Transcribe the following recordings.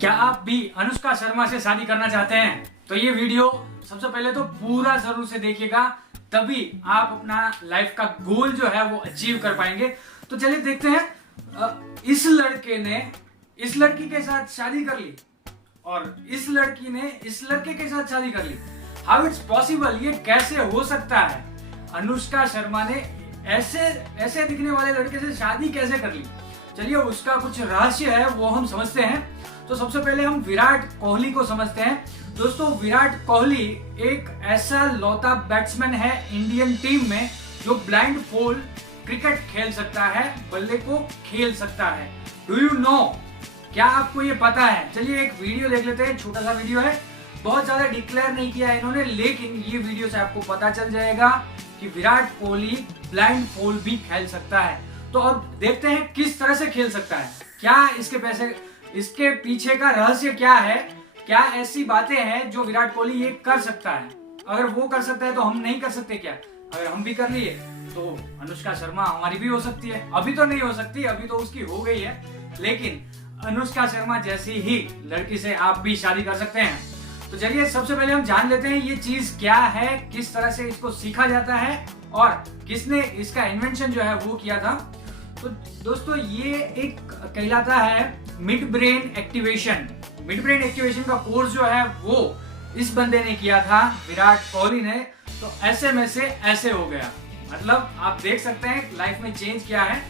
क्या आप भी अनुष्का शर्मा से शादी करना चाहते हैं? तो ये वीडियो सबसे पहले तो पूरा जरूर से देखिएगा, तभी आप अपना लाइफ का गोल जो है वो अचीव कर पाएंगे। तो चलिए देखते हैं। इस लड़के ने इस लड़की के साथ शादी कर ली और इस लड़की ने इस लड़के के साथ शादी कर ली। How it's possible? ये कैसे हो सकता है? अनुष्का शर्मा ने ऐसे दिखने वाले लड़के से शादी कैसे कर ली? चलिए उसका कुछ रहस्य है वो हम समझते हैं। तो सबसे पहले हम विराट कोहली को समझते हैं। दोस्तों, विराट कोहली एक ऐसा लौता बैट्समैन है इंडियन टीम में जो ब्लाइंड फोल्ड क्रिकेट खेल सकता है, बल्ले को खेल सकता है। Do you know? क्या आपको ये पता है? चलिए एक वीडियो देख लेते हैं, छोटा सा वीडियो है, बहुत ज्यादा डिक्लेयर नहीं किया है इन्होंने, लेकिन ये वीडियो से आपको पता चल जाएगा कि विराट कोहली ब्लाइंड फोल्ड भी खेल सकता है। तो अब देखते हैं किस तरह से खेल सकता है, क्या इसके पीछे का रहस्य क्या है, क्या ऐसी बातें हैं जो विराट कोहली ये कर सकता है। अगर वो कर सकता है तो हम नहीं कर सकते क्या? अगर हम भी कर लिए तो अनुष्का शर्मा हमारी भी हो सकती है। अभी तो नहीं हो सकती, अभी तो उसकी हो गई है, लेकिन अनुष्का शर्मा जैसी ही लड़की से आप भी शादी कर सकते हैं। तो चलिए सबसे पहले हम जान लेते हैं ये चीज क्या है, किस तरह से इसको सीखा जाता है और किसने इसका इन्वेंशन जो है वो किया था। तो दोस्तों ये एक कहलाता है mid brain activation. Mid brain activation का कोर्स जो है वो इस बंदे ने किया था, विराट कोहली ने। तो ऐसे में से ऐसे हो गया, मतलब आप देख सकते हैं लाइफ में चेंज क्या है।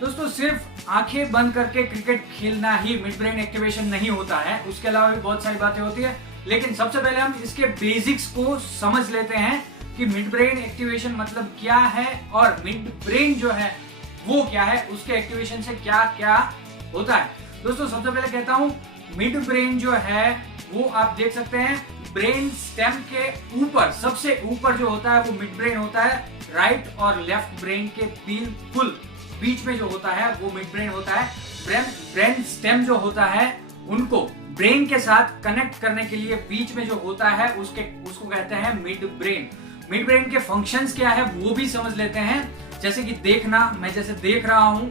दोस्तों सिर्फ आंखें बंद करके क्रिकेट खेलना ही मिड ब्रेन एक्टिवेशन नहीं होता है, उसके अलावा भी बहुत सारी बातें होती है। लेकिन सबसे पहले हम इसके बेसिक्स को समझ लेते हैं कि मिड ब्रेन एक्टिवेशन मतलब क्या है और मिड ब्रेन जो है वो क्या है, उसके एक्टिवेशन से क्या क्या होता है। दोस्तों सबसे पहले कहता हूं, मिड ब्रेन जो है वो आप देख सकते हैं ब्रेन स्टेम के ऊपर, सबसे ऊपर जो होता है वो मिड ब्रेन होता है। राइट और लेफ्ट ब्रेन के बिल्कुल बीच में जो होता है वो मिड ब्रेन होता है। ब्रेन स्टेम जो होता है उनको ब्रेन के साथ कनेक्ट करने के लिए बीच में जो होता है उसको कहते हैं मिड ब्रेन। मिड ब्रेन के फंक्शंस क्या है वो भी समझ लेते हैं, जैसे कि देखना, मैं जैसे देख रहा हूं,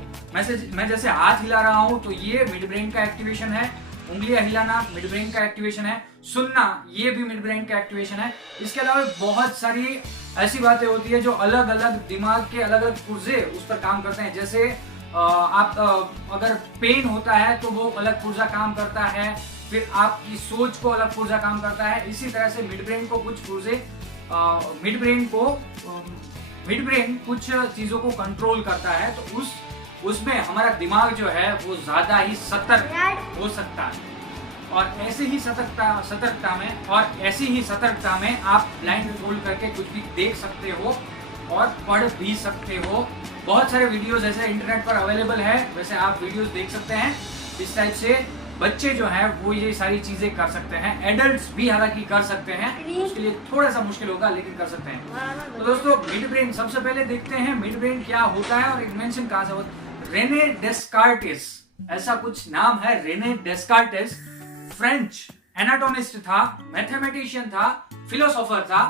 मैं जैसे हाथ हिला रहा हूं तो ये मिड ब्रेन का एक्टिवेशन है। उंगलियां हिलाना मिड ब्रेन का एक्टिवेशन है। सुनना ये भी मिड ब्रेन का एक्टिवेशन है। इसके अलावा बहुत सारी ऐसी बातें होती है जो अलग अलग दिमाग के अलग अलग पुर्जे उस पर काम करते हैं। जैसे अगर पेन होता है तो वो अलग पुर्जा काम करता है, फिर आपकी सोच को अलग पुर्जा काम करता है। इसी तरह से मिड ब्रेन को कुछ पुर्जे मिड ब्रेन कुछ चीजों को कंट्रोल करता है। तो उसमें हमारा दिमाग जो है वो ज्यादा ही सतर्क हो सकता है। और ऐसी ही सतर्कता में आप ब्लाइंड फोल्ड करके कुछ भी देख सकते हो और पढ़ भी सकते हो। बहुत सारे वीडियोस ऐसे इंटरनेट पर अवेलेबल है, वैसे आप वीडियोस देख सकते हैं। इस टाइप से बच्चे जो हैं वो ये सारी चीजें कर सकते हैं, एडल्ट्स भी हालांकि कर सकते हैं, उसके लिए थोड़ा सा मुश्किल होगा लेकिन कर सकते हैं। तो दोस्तों मिड ब्रेन सबसे पहले देखते हैं मिड ब्रेन क्या होता है और इन्वेंशन कहां से होता है। रेने डेस्कार्टिस, ऐसा कुछ नाम है, रेने डेस्कार्टिस फ्रेंच एनाटोमिस्ट था, मैथमेटिशियन था, फिलोसोफर था।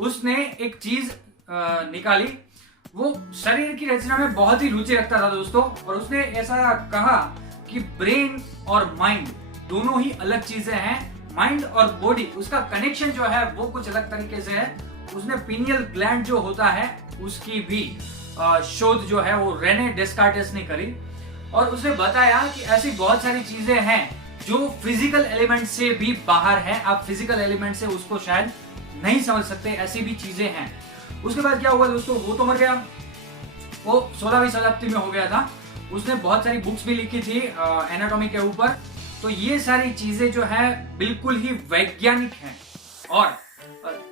उसने एक चीज निकाली, वो शरीर की रचना में बहुत ही रुचि रखता था दोस्तों, और उसने ऐसा कहा कि ब्रेन और माइंड दोनों ही अलग चीजें हैं। माइंड और बॉडी उसका कनेक्शन जो है वो कुछ अलग तरीके से है। उसने पीनियल ग्लैंड जो होता है उसकी भी शोध जो है वो रेने डेस्कार्टिस ने करी, और उसने बताया कि ऐसी बहुत सारी चीजें हैं जो फिजिकल एलिमेंट से भी बाहर है। आप फिजिकल एलिमेंट से उसको शायद नहीं समझ सकते, ऐसी भी चीजें हैं। उसके बाद क्या हुआ दोस्तों, वो तो मर गया, वो 16वीं शताब्दी में हो गया था। उसने बहुत सारी बुक्स भी लिखी थी एनाटॉमी के ऊपर। तो ये सारी चीजें जो है बिल्कुल ही वैज्ञानिक हैं, और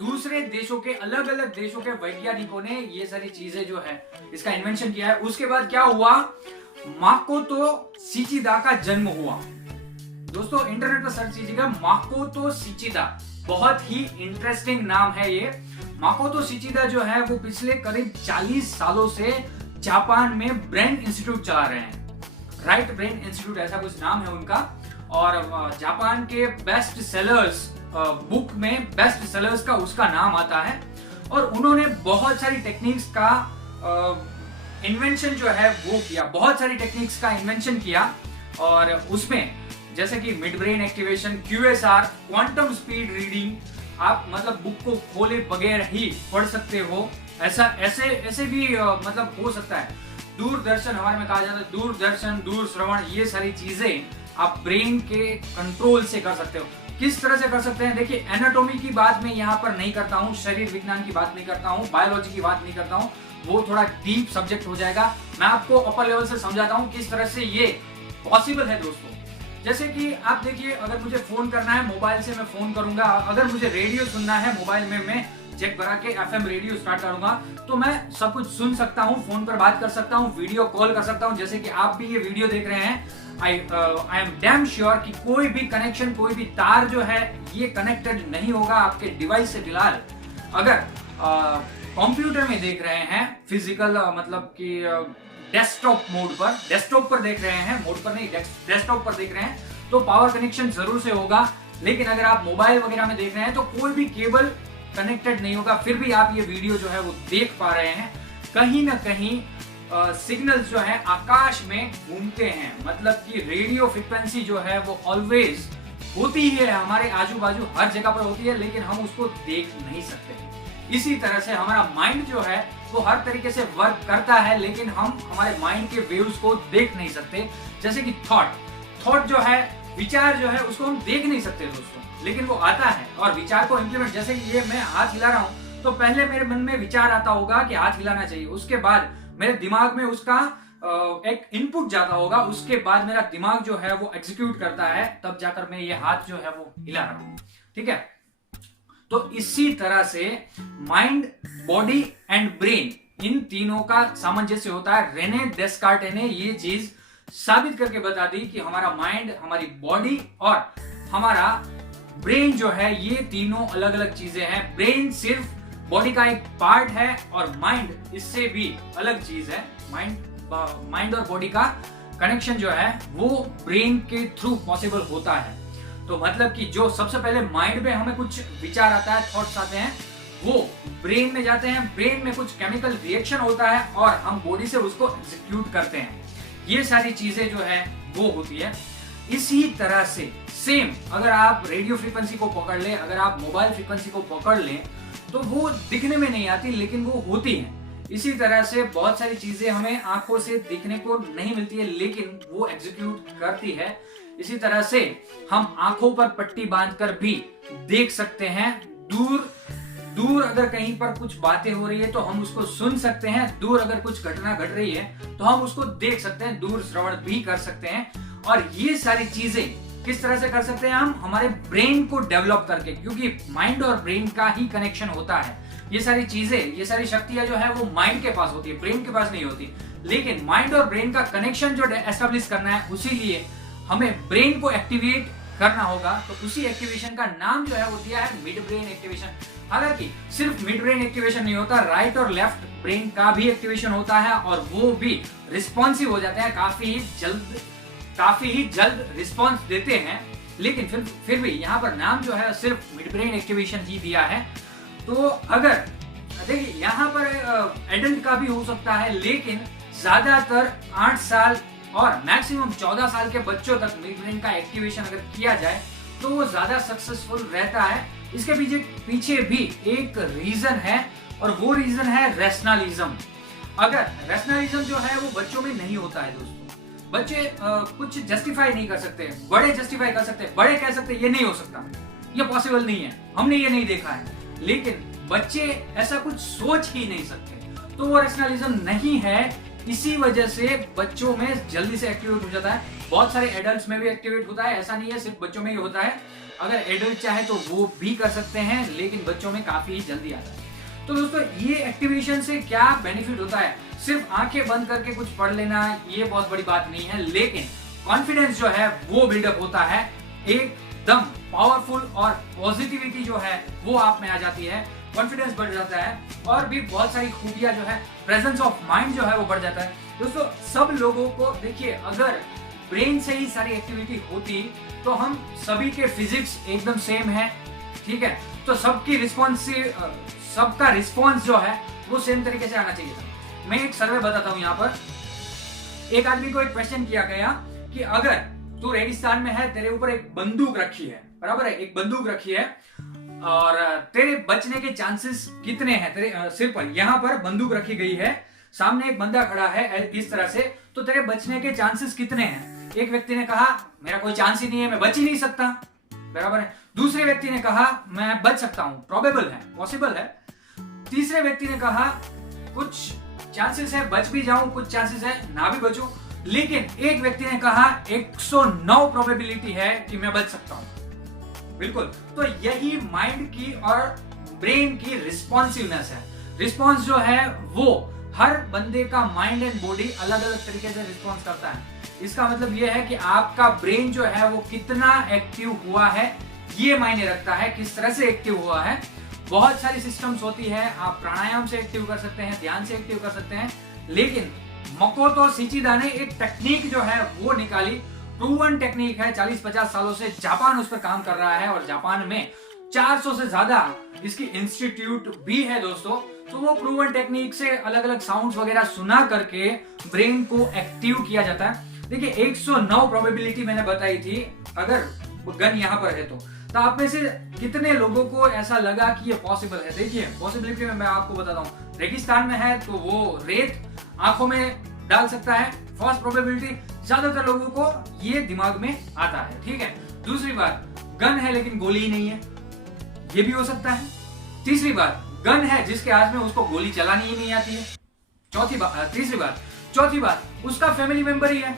दूसरे देशों के अलग अलग देशों के वैज्ञानिकों ने ये सारी चीजें जो है इसका इन्वेंशन किया है। उसके बाद क्या हुआ, माकोतो शिचिदा का जन्म हुआ। दोस्तों इंटरनेट पर सर्च कीजिएगा माकोतो शिचिदा, बहुत ही इंटरेस्टिंग नाम है ये। माकोतो शिचिदा जो है वो पिछले करीब 40 सालों से जापान में ब्रेन इंस्टीट्यूट चला रहे हैं। राइट ब्रेन इंस्टीट्यूट ऐसा कुछ नाम है उनका, और जापान के बेस्ट सेलर्स बुक में बेस्ट सेलर्स का उसका नाम आता है। और उन्होंने बहुत सारी टेक्निक्स का इन्वेंशन जो है वो किया, बहुत सारी टेक्निक्स का इन्वेंशन किया। और उसमें जैसे कि mid brain activation, QSR, quantum speed reading, आप मतलब बुक को खोले बगैर ही पढ़ सकते हो, ऐसा ऐसे भी मतलब हो सकता है। दूरदर्शन, हमारे में कहा जाता है दूरदर्शन, दूर श्रवण, ये सारी चीजें आप ब्रेन के कंट्रोल से कर सकते हो। किस तरह से कर सकते हैं? देखिए, एनाटॉमी की बात मैं यहाँ पर नहीं करता हूँ, शरीर विज्ञान की बात नहीं करता हूँ, बायोलॉजी की बात नहीं करता हूँ, वो थोड़ा डीप सब्जेक्ट हो जाएगा। मैं आपको अपर लेवल से समझाता हूँ किस तरह से ये पॉसिबल है दोस्तों। जैसे कि आप देखिए, अगर मुझे फोन करना है मोबाइल से मैं फोन करूंगा, अगर मुझे रेडियो सुनना है मोबाइल में मैं चेक करा के FM रेडियो स्टार्ट करूंगा तो मैं सब कुछ सुन सकता हूं, फोन पर बात कर सकता हूं, वीडियो कॉल कर सकता हूं। जैसे कि आप भी ये वीडियो देख रहे हैं, आई एम डैम श्योर कि कोई भी कनेक्शन, कोई भी तार जो है ये कनेक्टेड नहीं होगा आपके डिवाइस से। फिलहाल अगर कंप्यूटर में देख रहे हैं, फिजिकल मतलब कि डेस्कटॉप मोड पर, डेस्कटॉप पर देख रहे हैं, मोड पर नहीं, डेस्कटॉप पर देख रहे हैं, तो पावर कनेक्शन जरूर से होगा। लेकिन अगर आप मोबाइल वगैरह में देख रहे हैं तो कोई भी केबल कनेक्टेड नहीं होगा, फिर भी आप ये वीडियो जो है वो देख पा रहे हैं। कहीं ना कहीं सिग्नल्स जो है आकाश में घूमते हैं, मतलब कि रेडियो फ्रीक्वेंसी जो है वो ऑलवेज होती है हमारे आजू बाजू, हर जगह पर होती है, लेकिन हम उसको देख नहीं सकते। इसी तरह से हमारा माइंड जो है वो हर तरीके से वर्क करता है, लेकिन हम हमारे माइंड के वेव्स को देख नहीं सकते। जैसे कि थॉट जो है, विचार जो है, उसको हम देख नहीं सकते दोस्तों, लेकिन वो आता है। और विचार को इम्प्लीमेंट, जैसे कि ये मैं हाथ हिला रहा हूं तो पहले मेरे मन में विचार आता होगा कि हाथ हिलाना चाहिए, उसके बाद मेरे दिमाग में उसका एक इनपुट जाता होगा, उसके बाद मेरा दिमाग जो है वो एग्जीक्यूट करता है, तब जाकर मैं ये हाथ जो है वो हिला रहा हूं। ठीक है, तो इसी तरह से माइंड, बॉडी एंड ब्रेन, इन तीनों का सामंजस्य होता है। रेने डेस्कार्टे ने ये चीज साबित करके बता दी कि हमारा माइंड, हमारी बॉडी और हमारा ब्रेन जो है, ये तीनों अलग अलग चीजें हैं। ब्रेन सिर्फ बॉडी का एक पार्ट है और माइंड इससे भी अलग चीज है। माइंड और बॉडी का कनेक्शन जो है वो ब्रेन के थ्रू पॉसिबल होता है। तो मतलब कि जो सबसे पहले माइंड में हमें कुछ विचार आता है, थॉट्स आते हैं, वो ब्रेन में जाते हैं, ब्रेन में कुछ केमिकल रिएक्शन होता है और हम बॉडी से उसको एग्जीक्यूट करते हैं। ये सारी चीजें जो है वो होती है। इसी तरह से सेम अगर आप रेडियो फ्रीक्वेंसी को पकड़ लें, अगर आप मोबाइल फ्रीक्वेंसी को पकड़ लें, तो वो दिखने में नहीं आती, लेकिन वो होती है। इसी तरह से बहुत सारी चीजें हमें आंखों से दिखने को नहीं मिलती है, लेकिन वो एग्जीक्यूट करती है। इसी तरह से हम आंखों पर पट्टी बांधकर भी देख सकते हैं। दूर अगर कहीं पर कुछ बातें हो रही है तो हम उसको सुन सकते हैं, दूर अगर कुछ घटना घट रही है तो हम उसको देख सकते हैं, दूर श्रवण भी कर सकते हैं। और ये सारी चीजें किस तरह से कर सकते हैं? हम हमारे ब्रेन को डेवलप करके, क्योंकि माइंड और ब्रेन का ही कनेक्शन होता है। ये सारी चीजें, ये सारी शक्तियां जो है वो माइंड के पास होती है, ब्रेन के पास नहीं होती। लेकिन माइंड और ब्रेन का कनेक्शन जो एस्टेब्लिश करना है, उसी लिए हमें ब्रेन को एक्टिवेट करना होगा। तो उसी एक्टिवेशन का नाम जो है वो दिया है मिड ब्रेन एक्टिवेशन। हालांकि सिर्फ मिड ब्रेन एक्टिवेशन नहीं होता, राइट और लेफ्ट ब्रेन का भी एक्टिवेशन होता है और वो भी रिस्पॉन्सिव हो जाते हैं, काफी ही जल्द रिस्पॉन्स देते हैं। लेकिन फिर भी यहाँ पर नाम जो है सिर्फ मिड ब्रेन एक्टिवेशन ही दिया है। तो अगर देखिए, यहाँ पर एडल्ट का भी हो सकता है, लेकिन ज्यादातर 8 साल और मैक्सिमम 14 साल के बच्चों तक मिड ब्रेन का एक्टिवेशन अगर किया जाए तो वो ज्यादा सक्सेसफुल रहता है। इसके पीछे भी एक रीजन है और वो रीजन है रैशनलिज्म। अगर रैशनलिज्म जो है वो बच्चों में नहीं होता है दोस्तों, बच्चे कुछ जस्टिफाई नहीं कर सकते, बड़े जस्टिफाई कर सकते, बड़े कह सकते ये नहीं हो सकता, ये पॉसिबल नहीं है, हमने ये नहीं देखा है, लेकिन बच्चे ऐसा कुछ सोच ही नहीं सकते। तो वो रैशनलिज्म नहीं है, इसी वजह से बच्चों में जल्दी से एक्टिवेट हो जाता है। बहुत सारे एडल्ट्स में भी एक्टिवेट होता है, ऐसा नहीं है सिर्फ बच्चों में ही होता है। अगर एडल्ट चाहे तो वो भी कर सकते हैं, लेकिन बच्चों में काफी जल्दी आता है। तो दोस्तों, ये एक्टिवेशन से क्या बेनिफिट होता है? सिर्फ आंखें बंद करके कुछ पढ़ लेना ये बहुत बड़ी बात नहीं है, लेकिन कॉन्फिडेंस जो है वो बिल्डअप होता है, एकदम पावरफुल, और पॉजिटिविटी जो है वो आप में आ जाती है, कॉन्फिडेंस बढ़ जाता है, और भी बहुत सारी खूबियां जो है, प्रेजेंस ऑफ माइंड जो है वो बढ़ जाता है। दोस्तों, सब लोगों को देखिए, अगर ब्रेन से ही सारी एक्टिविटी होती तो हम सभी के फिजिक्स एकदम सेम है, ठीक है, तो सबका रिस्पॉन्स जो है वो सेम तरीके से आना चाहिए था। मैं एक सर्वे बताता हूं। यहाँ पर एक आदमी को एक क्वेश्चन किया गया कि अगर तू रेगिस्तान में है, तेरे ऊपर एक बंदूक रखी है, बराबर है, एक बंदूक रखी है और तेरे बचने के चांसेस कितने हैं? तेरे सिर पर यहाँ पर बंदूक रखी गई है, सामने एक बंदा खड़ा है इस तरह से, तो तेरे बचने के चांसेस कितने हैं? एक व्यक्ति ने कहा मेरा कोई चांस ही नहीं है, मैं बच ही नहीं सकता, बराबर है। दूसरे व्यक्ति ने कहा मैं बच सकता हूं, प्रोबेबल है, पॉसिबल है। तीसरे व्यक्ति ने कहा कुछ चांसेस है बच भी जाऊं, कुछ चांसेस है ना भी बचूं, लेकिन एक व्यक्ति ने कहा 109 प्रोबेबिलिटी है कि मैं बच सकता हूं। बिल्कुल, तो यही माइंड की और ब्रेन की रिस्पॉन्सिवनेस है। रिस्पॉन्स जो है वो हर बंदे का माइंड एंड बॉडी अलग अलग तरीके से रिस्पॉन्स करता है। इसका मतलब यह है कि आपका ब्रेन जो है वो कितना एक्टिव हुआ है ये मायने रखता है, किस तरह से एक्टिव हुआ है। बहुत सारी सिस्टम्स होती है, आप प्राणायाम से एक्टिव कर सकते हैं, ध्यान से एक्टिव कर सकते हैं, लेकिन मकोतो शिचिदा ने एक टेक्निक जो है वो निकाली, प्रूवन टेक्निक है, 40-50 सालों से जापान उस पर काम कर रहा है और जापान में 400 से ज्यादा इसकी इंस्टीट्यूट भी है दोस्तों। तो वो प्रूवन टेक्निक से अलग अलग साउंड्स वगैरह सुना करके ब्रेन को एक्टिव किया जाता है। देखिए 109 प्रोबेबिलिटी मैंने बताई थी अगर गन यहाँ पर है तो आप में से कितने लोगों को ऐसा लगा कि ये पॉसिबल है? देखिए पॉसिबिलिटी में मैं आपको बताता हूँ, रेगिस्तान में है तो वो रेत आंखों में डाल सकता है, फर्स्ट प्रोबेबिलिटी, ज्यादातर लोगों को ये दिमाग में आता है, ठीक है। दूसरी बात, गन है लेकिन गोली ही नहीं है, ये भी हो सकता है। तीसरी बात, गन है जिसके हाथ में उसको गोली चलानी ही नहीं आती है। चौथी बात उसका फैमिली मेंबर ही है,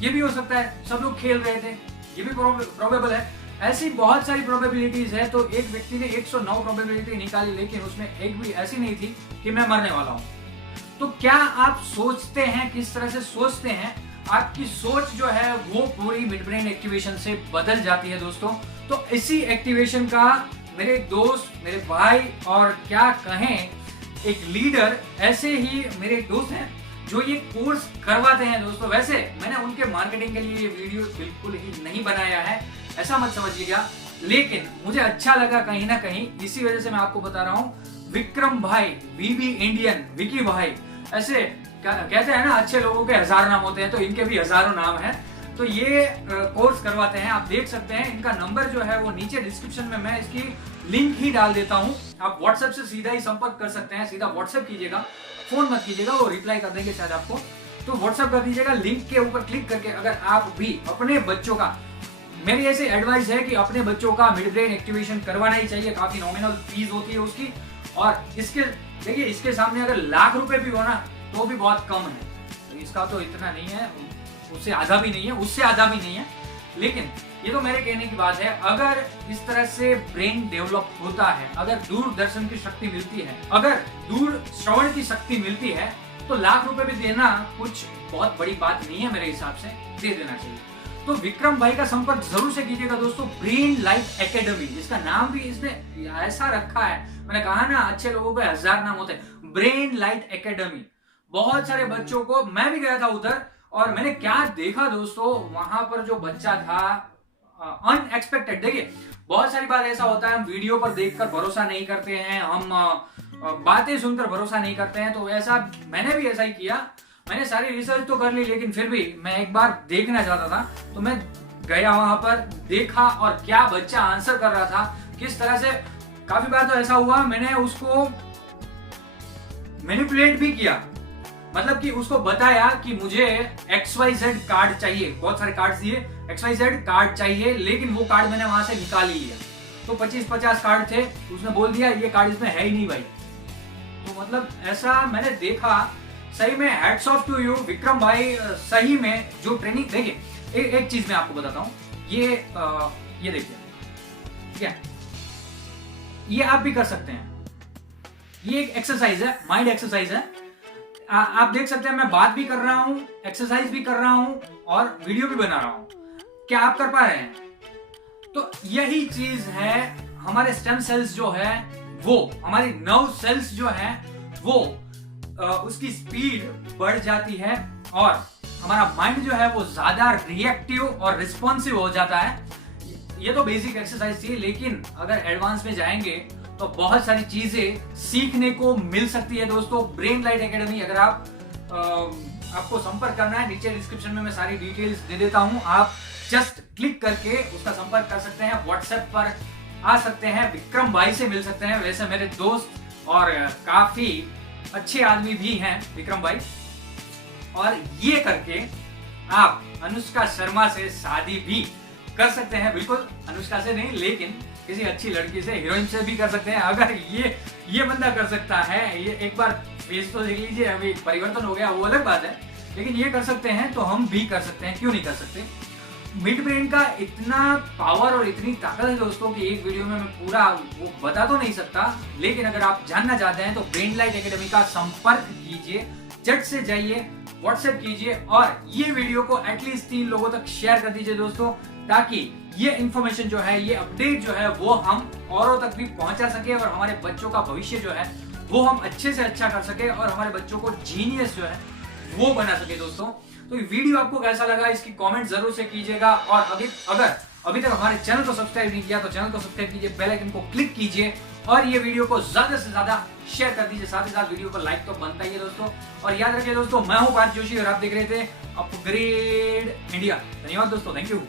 ये भी हो सकता है, सब लोग खेल रहे थे, ये भी प्रोबेबल है। ऐसी बहुत सारी प्रोबेबिलिटीज है, तो एक व्यक्ति ने 109 प्रोबेबिलिटी निकाली, लेकिन उसमें एक भी ऐसी नहीं थी कि मैं मरने वाला हूं। तो क्या आप सोचते हैं, किस तरह से सोचते हैं, आपकी सोच जो है वो पूरी मिड ब्रेन एक्टिवेशन से बदल जाती है दोस्तों। तो इसी एक्टिवेशन का मेरे दोस्त, मेरे भाई और क्या कहें एक लीडर, ऐसे ही मेरे दोस्त हैं जो ये कोर्स करवाते हैं दोस्तों। वैसे मैंने उनके मार्केटिंग के लिए ये वीडियो बिल्कुल ही नहीं बनाया है, ऐसा मत समझिएगा, लेकिन मुझे अच्छा लगा कहीं ना कहीं, इसी वजह से मैं आपको बता रहा हूँ। विक्रम भाई, वीबी इंडियन, विकी भाई, ऐसे कहते हैं ना अच्छे लोगों के 1000 नाम होते हैं, तो इनके भी हजारों नाम हैं। तो ये कोर्स करवाते हैं, आप देख सकते हैं। इनका नंबर जो है वो नीचे डिस्क्रिप्शन में मैं इसकी लिंक ही डाल देता हूँ, आप व्हाट्सएप से सीधा ही संपर्क कर सकते हैं। सीधा व्हाट्सएप कीजिएगा, फोन मत कीजिएगा, वो रिप्लाई कर देंगे शायद आपको, तो व्हाट्सएप कर दीजिएगा। लिंक के ऊपर क्लिक करके अगर आप भी अपने बच्चों का, मेरी ऐसी एडवाइस है कि अपने बच्चों का मिड ब्रेन एक्टिवेशन करवाना ही चाहिए। काफी नॉमिनल फीस होती है उसकी, और इसके देखिए इसके सामने अगर लाख रुपए भी हो ना तो भी बहुत कम है, तो इसका तो इतना नहीं है, उससे आधा भी नहीं है, उससे आधा भी नहीं है। लेकिन ये तो मेरे कहने की बात है, अगर इस तरह से ब्रेन डेवलप होता है, अगर दूरदर्शन की शक्ति मिलती है, अगर दूर श्रवण की शक्ति मिलती है, तो लाख रुपए भी देना कुछ बहुत बड़ी बात नहीं है, मेरे हिसाब से दे देना चाहिए। तो विक्रम भाई का संपर्क जरूर से कीजिएगा दोस्तों। ब्रेन लाइट एकेडमी, इसका नाम भी इसने ऐसा रखा है, मैंने कहा ना अच्छे लोगों के 1000 नाम होते हैं। ब्रेन लाइट एकेडमी, बहुत सारे बच्चों को, मैं भी गया था उधर और मैंने क्या देखा दोस्तों, वहां पर जो बच्चा था अनएक्सपेक्टेड। देखिए बहुत सारी बार ऐसा होता है, हम वीडियो पर देखकर भरोसा नहीं करते हैं, हम बातें सुनकर भरोसा नहीं करते हैं, तो ऐसा मैंने भी ऐसा ही किया। मैंने सारी रिसर्च तो कर ली, लेकिन फिर भी मैं एक बार देखना चाहता था, तो मैं गया वहां पर, देखा और क्या बच्चा आंसर कर रहा था, किस तरह से। काफी बार तो ऐसा हुआ मैंने उसको मैनिपुलेट भी किया, मतलब कि उसको बताया कि मुझे XYZ कार्ड चाहिए, बहुत सारे कार्ड दिए, XYZ कार्ड चाहिए, लेकिन वो कार्ड मैंने वहां से निकाल ही लिया। तो 25-50 कार्ड थे, उसने बोल दिया ये कार्ड इसमें है ही नहीं भाई। तो मतलब ऐसा मैंने देखा, सही में hats off to you Vikram भाई। सही में जो ट्रेनिंग, देखिए एक चीज मैं आपको बताता हूँ, ये देखिए, ठीक है, ये आप भी कर सकते हैं। ये एक एक्सरसाइज है, माइंड एक्सरसाइज है। आप देख सकते हैं मैं बात भी कर रहा हूं, एक्सरसाइज भी कर रहा हूं और वीडियो भी बना रहा हूं। क्या आप कर पा रहे हैं? तो यही चीज है, हमारे स्टेम सेल्स जो है वो, हमारी नर्व सेल्स जो है वो, उसकी स्पीड बढ़ जाती है और हमारा माइंड जो है वो ज्यादा रिएक्टिव और रिस्पॉन्सिव हो जाता है। ये तो बेसिक एक्सरसाइज थी, लेकिन अगर एडवांस में जाएंगे तो बहुत सारी चीजें सीखने को मिल सकती है दोस्तों। ब्रेन लाइट एकेडमी, अगर आपको संपर्क करना है, नीचे डिस्क्रिप्शन में मैं सारी डिटेल्स दे देता हूं, आप जस्ट क्लिक करके उसका संपर्क कर सकते हैं, व्हाट्सएप पर आ सकते हैं, विक्रम भाई से मिल सकते हैं। वैसे मेरे दोस्त और काफी अच्छे आदमी भी हैं विक्रम भाई, और ये करके आप अनुष्का शर्मा से शादी भी कर सकते हैं। बिल्कुल अनुष्का से नहीं, लेकिन किसी अच्छी लड़की से, हीरोइन से भी कर सकते हैं। अगर ये बंदा कर सकता है, ये एक बार फेस तो देख लीजिए, अभी परिवर्तन हो गया वो अलग बात है, लेकिन ये कर सकते हैं तो हम भी कर सकते हैं, क्यों नहीं कर सकते। मिड ब्रेन का इतना पावर और इतनी ताकत है दोस्तों कि एक वीडियो में मैं पूरा वो बता तो नहीं सकता, लेकिन अगर आप जानना चाहते हैं तो ब्रेन लाइट एकेडमी का संपर्क कीजिए, झट से जाइए, व्हाट्सएप कीजिए और ये वीडियो को एटलीस्ट 3 लोगों तक शेयर कर दीजिए दोस्तों, ताकि ये इंफॉर्मेशन जो है, ये अपडेट जो है वो हम औरों तक भी पहुंचा सके और हमारे बच्चों का भविष्य जो है वो हम अच्छे से अच्छा कर सके और हमारे बच्चों को जीनियस जो है वो बना सके दोस्तों। तो ये वीडियो आपको कैसा लगा इसकी कमेंट जरूर से कीजिएगा, और अगर अभी तक हमारे चैनल को सब्सक्राइब नहीं किया तो चैनल को सब्सक्राइब कीजिए, बेल आइकन को क्लिक कीजिए और ये वीडियो को ज्यादा से ज्यादा शेयर कर दीजिए। साथ ही साथ वीडियो को लाइक तो बनता ही है दोस्तों। और याद रखिए दोस्तों, मैं हूं पार्थ जोशी और आप देख रहे थे अपग्रेड इंडिया। धन्यवाद दोस्तों, थैंक यू।